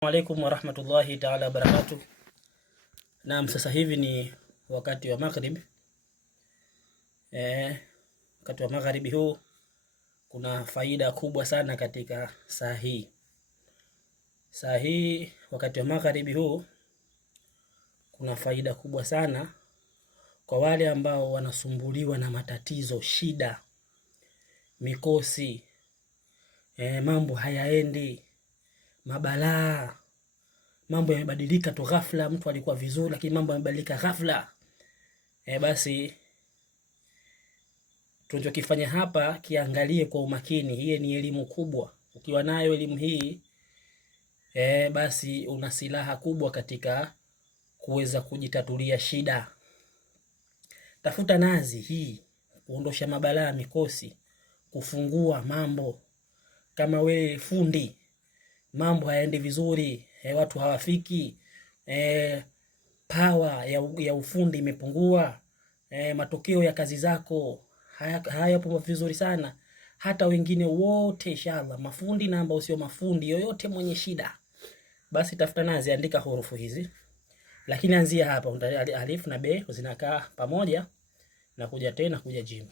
Alaikum warahmatullahi ta'ala wabarakatuh. Naam, sasa hivi ni wakati wa maghrib. Wakati wa magharibi huu kuna faida kubwa sana katika saa hii. Saa hii wakati wa magharibi huu kuna faida kubwa sana kwa wale ambao wanasumbuliwa na matatizo, shida, mikosi, mambo hayaendi, mabalaa, mambo yamebadilika tu ghafla. Mtu alikuwa vizuri lakini mambo yamebadilika ghafla. Basi tunachokifanya hapa, kiangalie kwa umakini. Hii ni elimu kubwa. Ukiwa nayo elimu hii, basi una silaha kubwa katika kuweza kujitatulia shida. Tafuta nazi hii kuondosha mabalaa, mikosi, kufungua mambo. Kama we fundi, mambo hayaendi vizuri, watu hawafiki, power ya ufundi imepungua, matokeo ya kazi zako hayapo vizuri sana, hata wengine wote inshallah, mafundi na ambao sio mafundi, yoyote mwenye shida, basi tafuta nazi, andika hurufu hizi, lakini anzia hapa. Alif na be zinakaa pamoja na kuja tena kuja jim.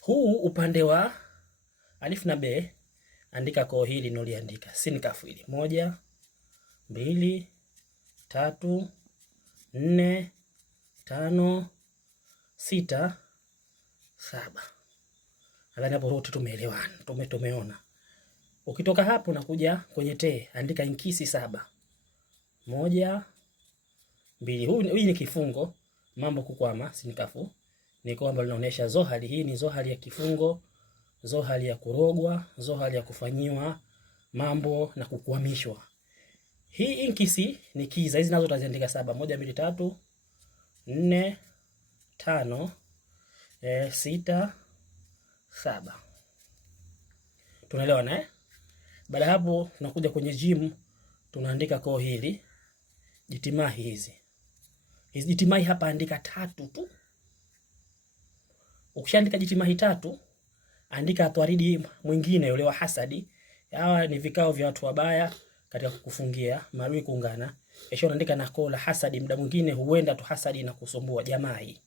Huu upande wa alif na be, andika koo hili niliandika sin kafu hili 1 2 3 4 5 6 7. Nadhani hapo wote tumeelewana, tumeona. Ukitoka hapo na kuja kwenye te, andika inkisi 7 1 2. Hii ni kifungo, mambo kukwama, sin kafu ni kwamba linaonyesha zohali. Hii ni zohali ya kifungo, zohali ya kurogwa, zohali ya kufanyiwa mambo na kukwamishwa. Hii inkisi ni kiza. Hizi nazo utaziandika 7 1 2 3 4 5 6 7. Tunaelewa na baada hapo tunakuja kwenye jim, tunaandika koo hili, jitimahi hizi jitimahi hapa andika 3 tu. Ukishaandika jitimahi 3, andika atwaridi mwingine yule wa hasadi. Hawa ni vikao vya watu wabaya katika kukufungia marui kuungana. Kisha unaandika na koo la hasadi. Muda mwingine huenda tu hasadi na kusumbua jamaa, hii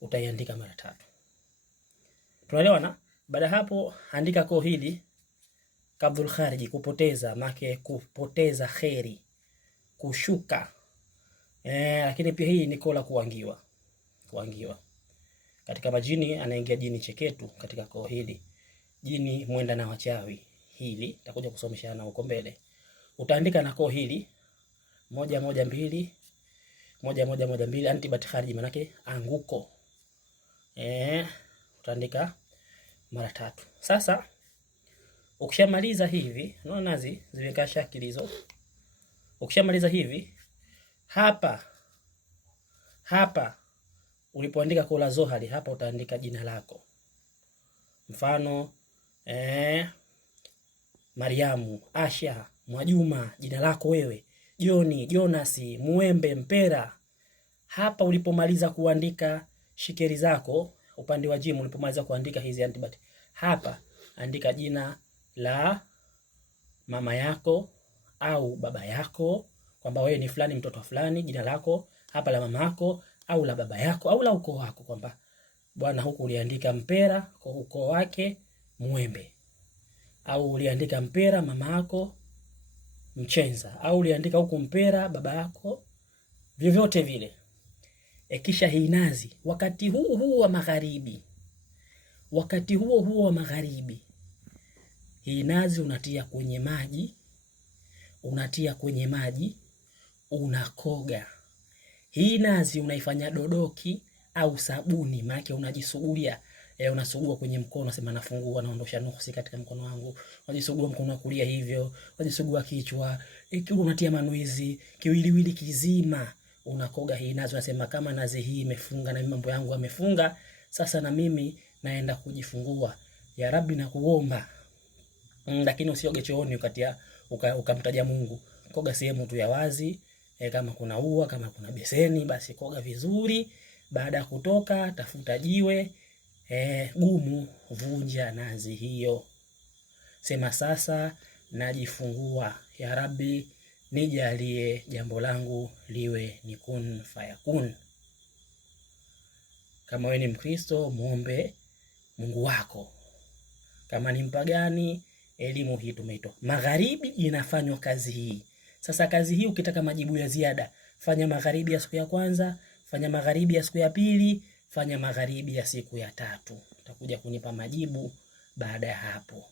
utaiandika mara 3. Tunaelewa na baada hapo andika koo hili kabdhul khariji, kupoteza, make kupoteza khairi, kushuka. Lakini pia hii ni koo la kuangiwa. Katika majini anaingia jini cheketu katika koo hili, jini mwenda na wachawi. Hili takuja kusomeshana huko mbele. Utaandika na koo hili 1 1 2 1 1 1 2, antibat khariji manake anguko. Utaandika mara 3. Sasa ukishamaliza hivi, unaona nazi zimekaa shakili hizo. Ukishamaliza hivi, hapa ulipoandika koo la zohari, hapa utaandika jina lako. Mfano Mariamu, Asha, Mwajuma, jina lako wewe, Joni, Jonasi, Muembe, Mpera. Hapa ulipomaliza kuandika shikeri zako, upande wa jimu ulipomaliza kuandika hizi antibati, hapa andika jina la mama yako au baba yako, kwamba wewe ni fulani mtoto fulani, jina lako hapa la mama yako au la baba yako au la ukoo wako, kwamba bwana huku uliandika Mpera kwa ukoo wake Muembe, au uliandika Mpera mama yako Mchenza, au uliandika huku Mpera baba yako, vyovyote vile. Kisha hii nazi wakati huo wa magharibi, hii nazi unatia kwenye maji, unakoga. Hii nazi unaifanya dodoki au sabuni, maana unajisugulia. Unasugua kwenye mkono, unasema nafungua, naondosha nuksi katika mkono wangu. Unajisugua mkono wa kulia hivyo, unajisugua kichwa, unatia manuizi, kiwiliwili kizima unakoga hii nazi. Unasema kama nazi hii imefunga na mambo yangu yamefunga, sasa na mimi naenda kujifungua, ya Rabbi na kuomba. Lakini usioge chooni ukamtaja Mungu. Koga sehemu tu ya wazi, kama kuna ua, kama kuna beseni, basi koga vizuri. Baada ya kutoka, tafuta jiwe gumu, vunja nazi hiyo, sema sasa najifungua. ya Rabbi nijalie jambo langu liwe ni kun fayakun. Kama wewe ni Mkristo, muombe Mungu wako. Kama ni mpagani, elimu hii tumeitoa. Magharibi inafanywa kazi hii. Sasa kazi hii ukitaka majibu ya ziada, fanya magharibi ya siku ya kwanza, fanya magharibi ya siku ya pili, fanya magharibi ya siku ya tatu. Utakuja kunipa majibu baada ya hapo.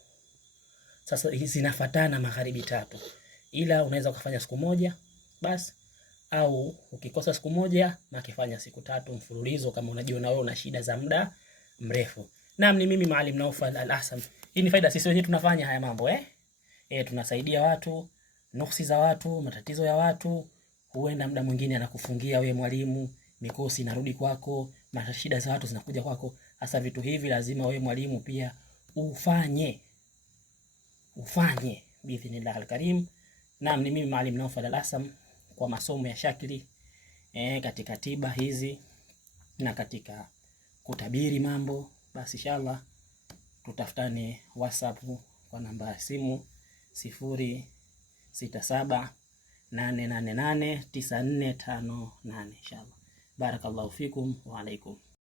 Sasa hizi zinafuatana magharibi tatu. Ila unaweza kufanya siku moja basi, au ukikosa siku moja makifanya siku tatu mfululizo kama unajiona wewe una shida za muda mrefu. Naam, ni mimi Maalim Naufal Al-Ahsan. Hii ni faida, sisi wenyewe tunafanya haya mambo tunasaidia watu, nuksi za watu, matatizo ya watu. Huenda muda mwingine anakufungia wewe mwalimu, mikosi inarudi kwako, shida za watu zinakuja kwako. Hasa vitu hivi lazima wewe mwalimu pia ufanye biidhnillah al-karim. Naam, ni mimi Maalim Naufal Al-Ahsan kwa masomo ya shakli katika tiba hizi na katika kutabiri mambo. Basi inshallah tutafutane WhatsApp kwa namba ya simu 0678889458 inshallah. Barakallahu fikum wa alaikum.